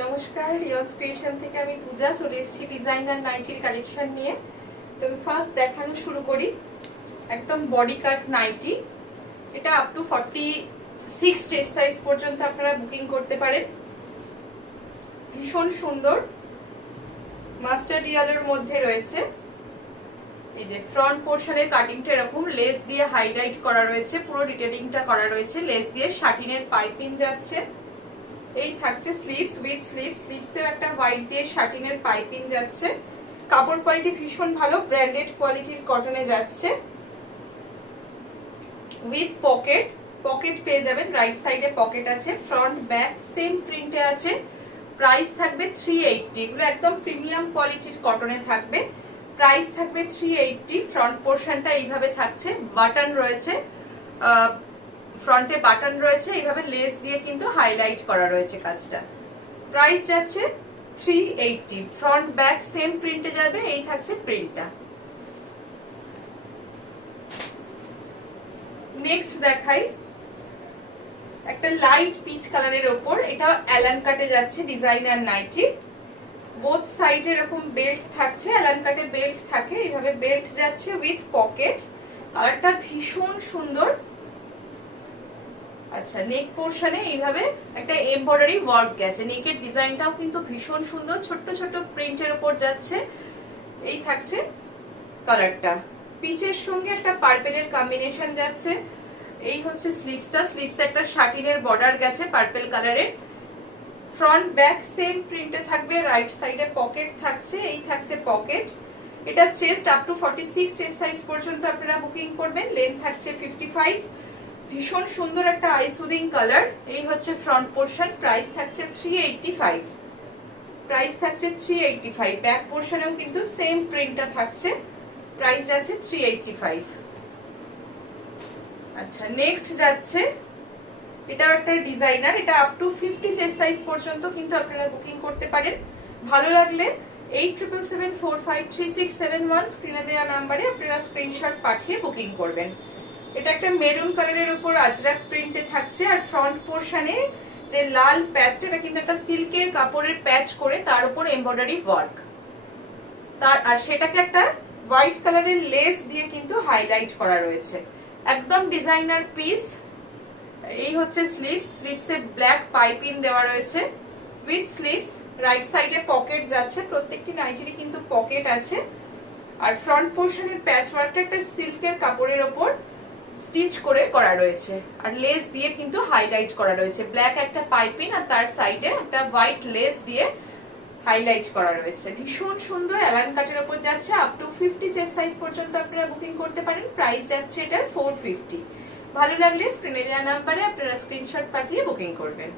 নমস্কার, রিয়স ক্রিয়েশন থেকে আমি পূজা চলে এসেছি ডিজাইনার নাইটির কালেকশন নিয়ে। তো আমি ফার্স্ট দেখানো শুরু করি। একদম বডি কাট নাইটি, এটা আপ টু 46 চেস্ট সাইজ পর্যন্ত আপনারা বুকিং করতে পারেন। ভীষণ সুন্দর মাস্টার্ড ইয়েলোর মধ্যে রয়েছে। এই যে ফ্রন্ট পোর্শনের কাটিংটা এরকম লেস দিয়ে হাইলাইট করা রয়েছে, পুরো ডিটেলিংটা করা রয়েছে লেস দিয়ে। শাটিনের পাইপিং যাচ্ছে। এই থাকছে স্লিভস উইথ স্লিভসেও একটা হোয়াইট দিয়ে শাটিনের পাইপিং যাচ্ছে। কাপড় কোয়ালিটি ভীষণ ভালো, ব্র্যান্ডেড কোয়ালিটির কটনে যাচ্ছে। উইথ পকেট পেয়ে যাবেন, রাইট সাইডে পকেট আছে। ফ্রন্ট ব্যাক সেম প্রিন্টে আছে। প্রাইস থাকবে 380। এগুলো একদম প্রিমিয়াম কোয়ালিটির কটনে থাকবে। প্রাইস থাকবে 380। ফ্রন্ট পোর্শনটা এইভাবে থাকছে, বাটন রয়েছে, ফ্রন্টে বাটন রয়েছে, এইভাবে লেস দিয়ে কিন্তু হাইলাইট করা রয়েছে কাজটা। প্রাইস যাচ্ছে 380। ফ্রন্ট ব্যাক সেম প্রিন্টে যাবে। এই থাকছে প্রিন্টটা। নেক্সট দেখাই একটা লাইট পিচ কালারের ওপর, এটা অ্যালান কাটে যাচ্ছে ডিজাইনার নাইটি। বোথ সাইডে এরকম বেল্ট থাকছে, অ্যালান কাটে বেল্ট থাকে, এইভাবে বেল্ট যাচ্ছে উইথ পকেট। কালারটা ভীষণ সুন্দর। আচ্ছা, নেক পোর্শনে এইভাবে একটা এমব্রয়ডারি ওয়ার্ক গেছে। নেকের ডিজাইনটাও কিন্তু ভীষণ সুন্দর, ছোট্ট ছোট্ট প্রিন্টের উপর যাচ্ছে। এই থাকছে কালারটা। পিচের সঙ্গে একটা পার্পেলের কম্বিনেশন যাচ্ছে। এই হচ্ছে স্লিভসটা, স্লিভসে একটা শাটিনের বর্ডার গেছে পার্পেল কালারের। ফ্রন্ট ব্যাক সেম প্রিন্টে থাকবে, রাইট সাইডে পকেট থাকছে। এই থাকছে পকেট। এটা chest up to 46 chest size পর্যন্ত আপনারা বুকিং করবেন। লেন্থ থাকছে 55। ভীষণ সুন্দর একটা আই সুদিং কালার। এই হচ্ছে ফ্রন্ট পোর্শন। প্রাইস থাকছে 385। প্রাইস থাকছে 385। ব্যাক পোর্শনেও কিন্তু সেম প্রিন্টটা থাকছে। প্রাইস যাচ্ছে 385। আচ্ছা, নেক্সট যাচ্ছে এটাও একটা ডিজাইনার। এটা আপ টু 50 চেস্ট সাইজ পর্যন্ত কিন্তু আপনারা বুকিং করতে পারেন। ভালো লাগলে 8777453671 স্ক্রিনে দেওয়া নাম্বারে আপনারা স্ক্রিনশট পাঠিয়ে বুকিং করবেন। এটা একটা মেরুন কালারের উপর আজরাক প্রিন্টে থাকছে। আর ফ্রন্ট পোর্শনে যে লাল প্যাচটা, এটা কিন্তু একটা সিল্কের কাপড়ের প্যাচ করে তার উপর এমব্রয়ডারি ওয়ার্ক, আর সেটাকে একটা হোয়াইট কালারের লেস দিয়ে কিন্তু হাইলাইট করা রয়েছে। একদম ডিজাইনার পিস। এই হচ্ছে স্লিভস, স্লিভসে ব্ল্যাক পাইপিং দেওয়া রয়েছে উইথ স্লিভস। রাইট সাইডে পকেট যাচ্ছে, প্রত্যেকটি নাইটিরই কিন্তু পকেট আছে। আর ফ্রন্ট পোর্শনের প্যাচ ওয়ার্কটা একটা সিল্কের কাপড়ের ওপর স্টিচ করে করা রয়েছে, আর লেস দিয়ে কিন্তু হাইলাইট করা রয়েছে। ব্ল্যাক একটা পাইপিং আর তার সাইডে একটা হোয়াইট লেস দিয়ে হাইলাইট করা রয়েছে। ভীষণ সুন্দর অ্যালান কাটের ওপর যাচ্ছে। আপ টু 50 চেস্ট সাইজ পর্যন্ত আপনারা বুকিং করতে পারেন। প্রাইস যাচ্ছে এটার 450। ভালো লাগলে স্ক্রিনে দেওয়া নাম্বারে আপনারা স্ক্রিনশট পাঠিয়ে বুকিং করবেন।